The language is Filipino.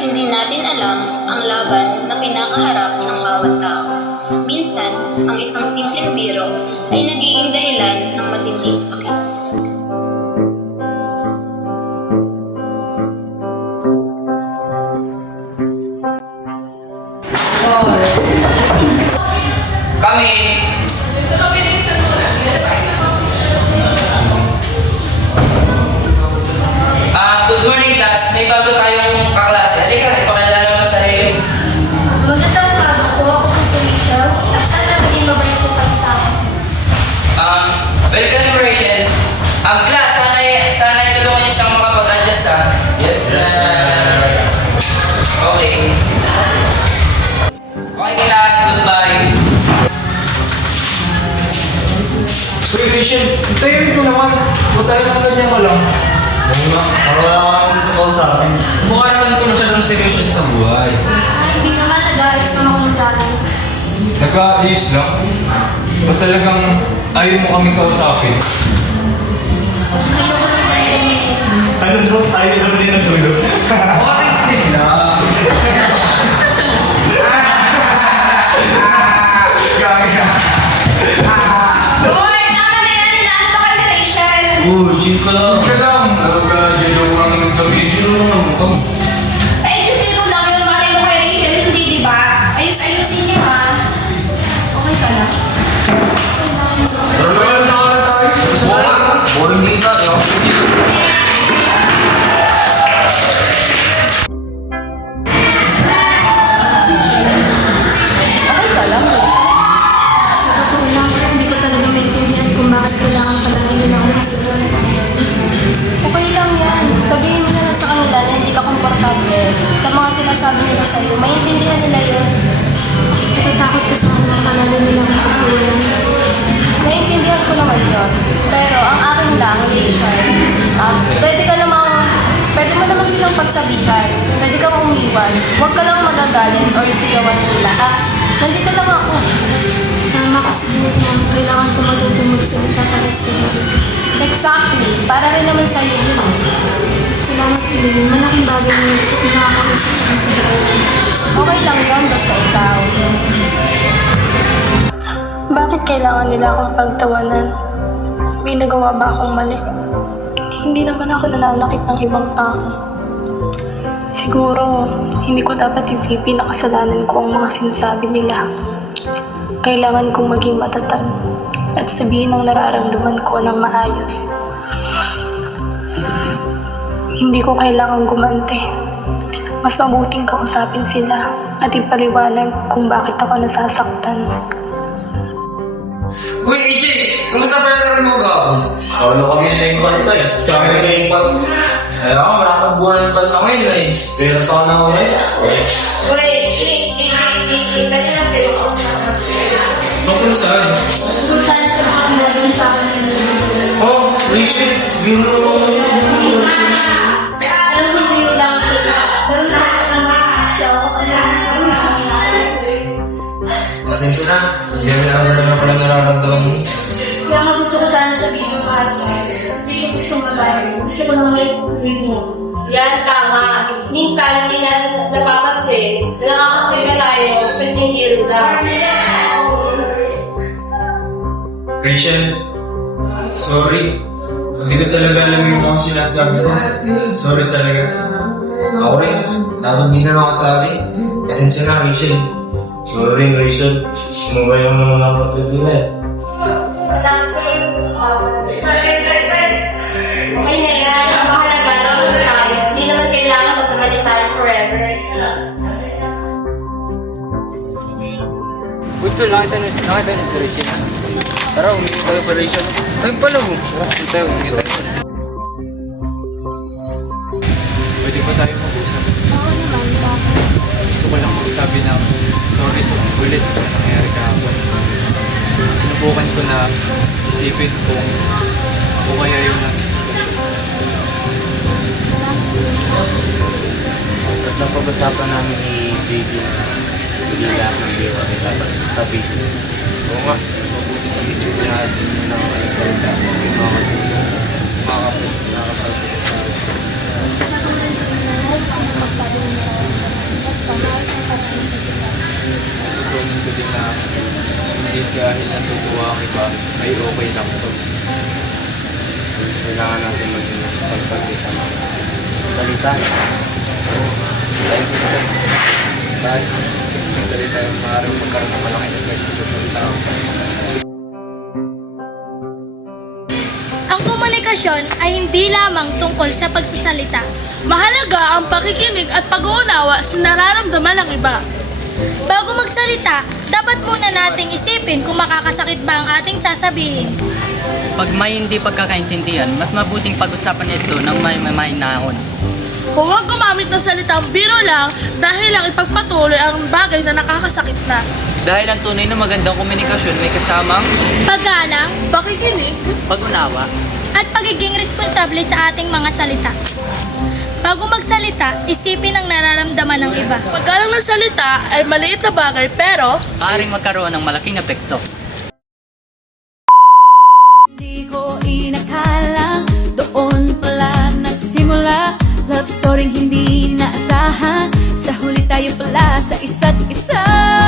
Hindi natin alam ang laban na kinakaharap ng bawat tao. Minsan, ang isang simpleng biro ay nagiging dahilan ng matinding sakit. Kami. Good morning class. May bago tayong kaklase. Halika, ipakilala mo sa sarili. Magandang umaga po. Ako po si Rachel. At sana maging mabait po kayo sa akin. Welcome Rachel. Class, sana itulungan niyo siyang makapag-adjust ha. Yes sir. Okay. Okay class, goodbye. Uy, Rachel, hintayin ko naman. Huwag tayo ng ganyan ka lang. Oo nga, para wala kang gusto ko sa akin. Mukha naman ito masyadong seryoso siya sa buhay. Hindi naman nag-aayos naman ako ng dati. Nag-aayos lang. Ba't talagang ayaw mo kaming kausapin? Ayoko lang kayo. Ano daw? Ayaw daw din ang tulog. O kasi hindi na. Uy! Tama na yan! Inaano ka kay Rachel? Uy, chill ka lang. Chill ka lang. Nag-joke lang ng gabi. Sino naman mo? Sa inyo biro lang yung malay mo kay Rachel. Hindi, di ba? Ayos-ayusin niyo ha. Okay ka lang? Tara na, saka na tayo. Boring dito, no? Okay ka lang, Rachel? Sa totoo lang, hindi ko talaga maintindihan kung bakit kailangan palagi nila akong kasunod. Okay lang yan. Sabihin mo na lang sa kanila na hindi ka komportable sa mga sinasabi nila sa'yo. Maintindihan nila yun. Natatakot ka sa kanila kanala nila ang pagkulang. Naiintindihan ko naman yun. Pero ang akin lang, Rachel, pwede mo naman silang pagsabihan. Pwede kang umiwan. Huwag ka lang magagalit or sigawan sila, ha? Nandito lang ako. Tama kasi yun. Kailangan ko matuto magsalita para sa'yo. Exactly. Para rin naman sa'yo yun. Salamat, Elaine. Malaking bagay na nakakausap ka ng okay lang yun, basta ikaw. Bakit kailangan nila akong pagtawanan? May nagawa ba akong mali? Hindi naman ako nananakit ng ibang tao. Siguro, hindi ko dapat isipin na kasalanan ko ang mga sinasabi nila. Kailangan kong maging matatag at sabihin ang nararamdaman ko ng maayos. Hindi ko kailangang gumante. Mas mabuting kausapin sila at ipaliwanag kung bakit ako nasasaktan. Uy, AJ! Kumusta pala naman mo gaw? Ano kami sa impan ito eh. Sa amin na impan. Eh ako, wala kang buwan ng banta ngayon eh. Pero sa kanang ako ngayon. Pwede lang kayo kausap. Bakit saan? Kung saan sa mga sinabi sa akin. Oh, Rachel, biro naman yun. Alam mo, hindi ko lang sila. Pero siya ako Pasensya na. Hindi namin naman pala nararamdaman mo. kaya nga gusto ko sana sabihin mo kasi hindi ko gusto magaling. Gusto ko lang may mo. Yan, tama. Minsan, hindi na napapansin. Nakakakiba tayo sa tingil lang. Rachel, sorry. Hindi ko talaga alam yung mga sinasabi ko. Sorry talaga. Ako rin. Dapat hindi na makasabi. Pasensya na, Rachel. Sorry, Rachel. Sumubayan mo naman ako nila eh. Okay na yan. Ang mahalaga, nakuha tayo. Hindi naman kailangan magkamalit tayo forever. Uy, tol, nakita niyo si Rachel. Tara, umitin tayo sa Rachel. Ayun pala mo. Tara, umitin tayo. Pwede ba tayo mag-usap? Oo naman, bakit? Gusto ko lang magsabi na sorry ulit sa nangyari kahapon. Sinubukan ko na isipin kung ako kaya yung nasa sitwasyon. At napag-usapan namin ni JD na hindi lang ang biro ay dapat sabihin. Oo nga. Mas mabuti pag-isipin natin mo ng mga salita. Yung mga nakakasalsa sa tao. Natulan ko na lang sino magsabi ng iba ay okay lang to. Kailangan natin maging pagsabi sa mga salita. Dahil minsan, bahit ng simpleng salita yung maaaring magkaroon ng malaking epekto sa salita. Ang komunikasyon ay hindi lamang tungkol sa pagsasalita. Mahalaga ang pakikinig at pag-uunawa sa nararamdaman ng iba. Bago magsalita, dapat muna nating isipin kung makakasakit ba ang ating sasabihin. Pag may hindi pagkakaintindihan, mas mabuting pag-usapan ito ng may mahinahon. Huwag gumamit ng salitang biro lang dahil lang ipagpatuloy ang bagay na nakakasakit na. Dahil ang tunay na magandang komunikasyon may kasamang Paggalang Pakikinig, Pag-unawa, at pagiging responsable sa ating mga salita. Bago magsalita, isipin ang nararamdaman ng iba. paggalang ng salita ay maliit na bagay pero maaaring magkaroon ng malaking epekto. Hindi ko inakalang doon pala nagsimula. Love story hindi naasahan. Sa huli tayo pala sa isa't isa.